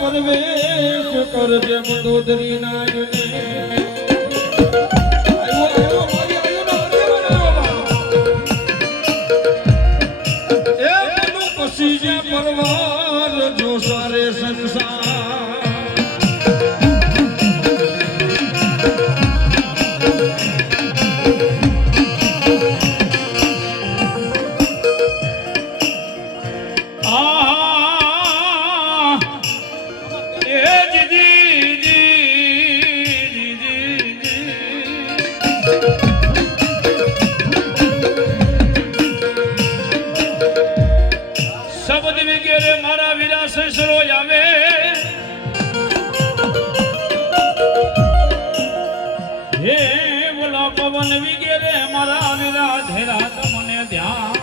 પરવેશ કરજે મંદોદરી ના પછી જે પરવાર જો સારે સંસાર પવન વિગેરે મારા વીરા ધેરા તમને ધ્યાન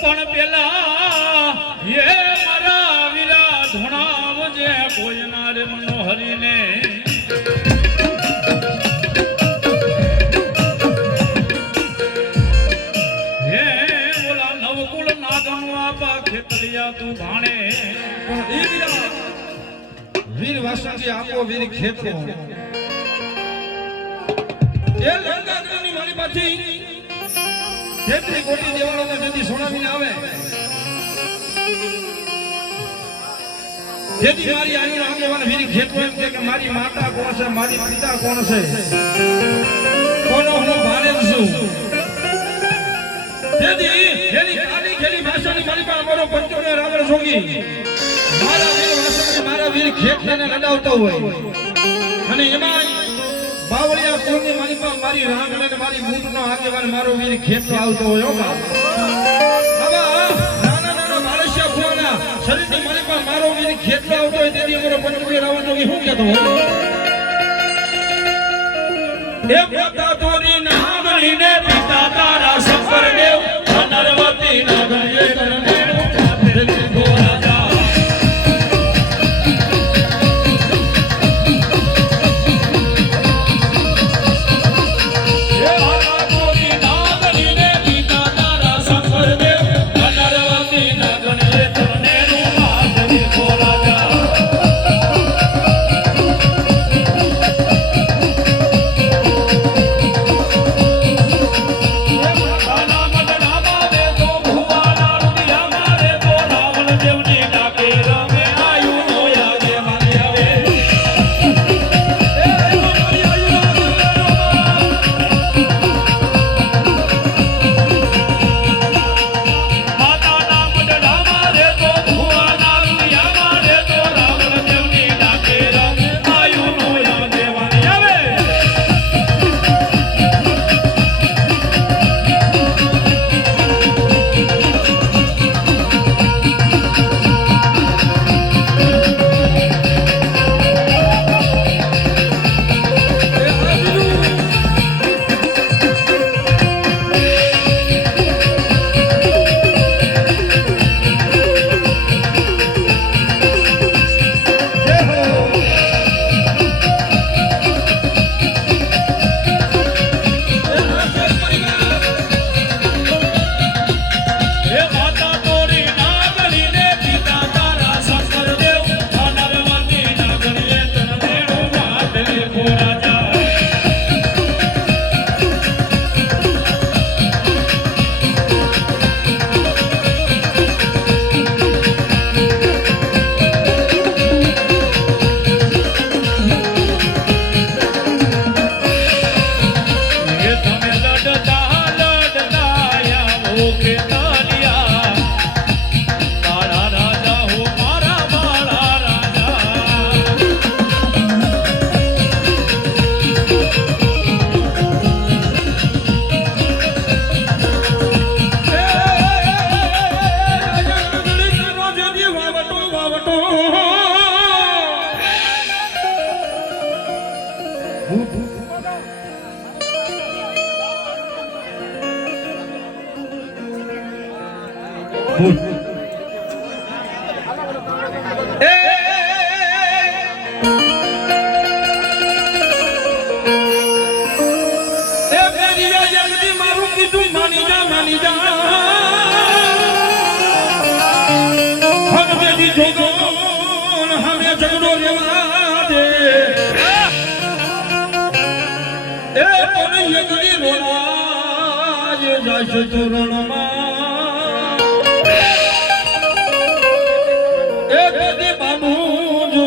પણ પેલા એ મારા વીરા ધોણાવજે કોઈના રે મનોહરીને તું ભાણે પણ એ વીર વાસંગી આપો વીર ખેતો એ લંકાની મારી પાછી જેટલી કોટી દેવાળોને જેથી સોનાવીને આવે જેથી મારી આયુના આગેવાન વીર ખેતો એમ કે મારી માતા કોણ છે મારી પિતા કોણ છે કોનો હું ભારે છું જેથી એની કાલી ખેલી ભાષાની મારી પાસે મારો પંચોને રાવણ જોગી મારા વીર વાસંગી મારા વીર ખેતને લડાવતો હોય અને એમાં બાવળિયા કોની મારી પાસે મારી રાંગણ અને મારી મૂઠનો આગેવાન મારો વીર ખેત આવતો હોય હો બાપ આવા નાના નાના બાળસિયા ફુવાના શરીરની મારી પાસે મારો વીર ખેત આવતો હોય તેથી અમારો પંચોને રાવણ જોગી શું કહેતો હોય એ પોતા તોરી નાગણીને પિતા તારા શંકર દેવ નરવતી નગરીએ કરને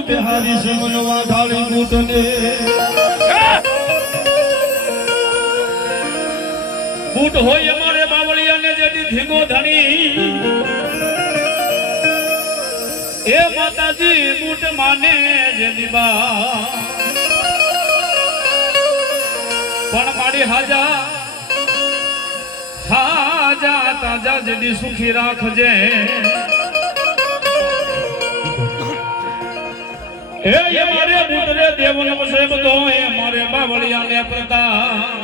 બિહારી સમનવા ઢાળી બૂટને બૂટ હોય અમારે બાવળિયાને જેથી ધીંગો ધણી એ માતાજી બૂટ માને જેની બા પણ મારી હાજા તાજા જેદી સુખી રાખજે એ મારે બૂટ રે દેવનો છે બધો એ મારે બાવળિયાને પ્રતાપ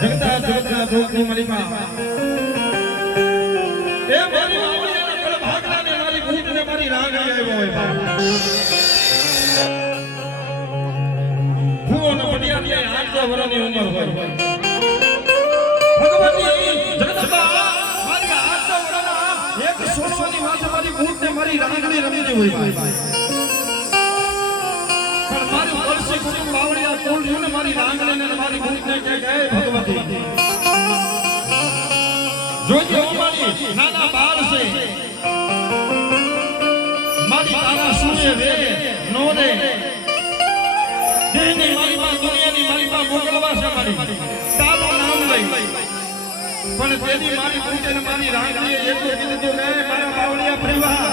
જગતા જગતના જોગની મારી માં એ મારી બાવળિયાને કળ ભાગલાને મારી ભૂતને મારી રાગણી આવ્યો હોય ભૂવન પડિયાની 8 વર્ષની ઉંમર હોય ભગવાનની જગદંબા મારી 8 વર્ષના એક સોસોની વાત મારી ભૂતને મારી રાગણી રમીની હોય પણ મારી વર્ષી કુટુંબ બાવળિયા કોણ રહ્યું ને મારી રાગણીને મારી ભૂતને કહે ભગવતી જોજો મારી નાના બાળ છે મારી તારા સુને રે નો રે દેની મારી માં દુનિયાની મારી માં મોકલવા છે મારી તારું નામ લઈ પણ તેની મારી ભૂતે ને મારી રાગણીએ એટલું કીધું કે મારા બાવળિયા પરિવાર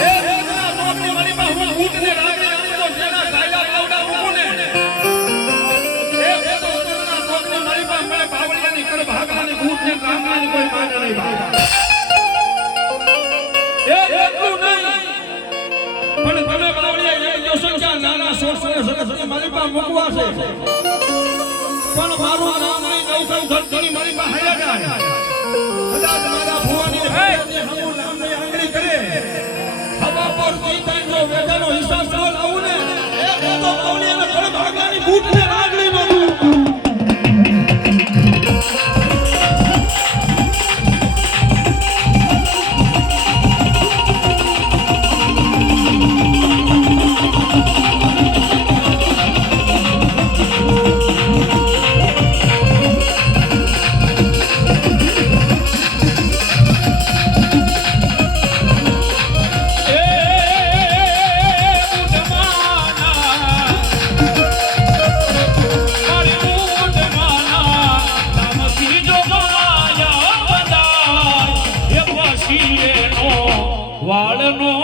એ રેગના મોકની મારી માં હું ભૂતને રાગણી આપું તો જેના કાયદા કાવડા મૂકું ને એ તો ઉતરના મોકની મારી માં મને બાવળિયાની કર ભાગલાની ભૂતને રાગણીની કોઈ માને નહીં ભાગા એ એટલું નહીં પણ તમે બાવળિયા એમ જોશો કે નાના સોસને સગસને મારી પાસે મૂકવા છે પણ મારું નામ નહીં નવસવ ઘરથી મારી પાસે હૈયા જાય કદાચ મારા ભુવાની હે હમું નામ ની આંગળી કરે હવા પર જીતા જો વેદાનો હિસાબ સવાલ આવું ને એ તો બાવળિયાને કળ ભાગલાની બૂટને રાગણી નો વાળનો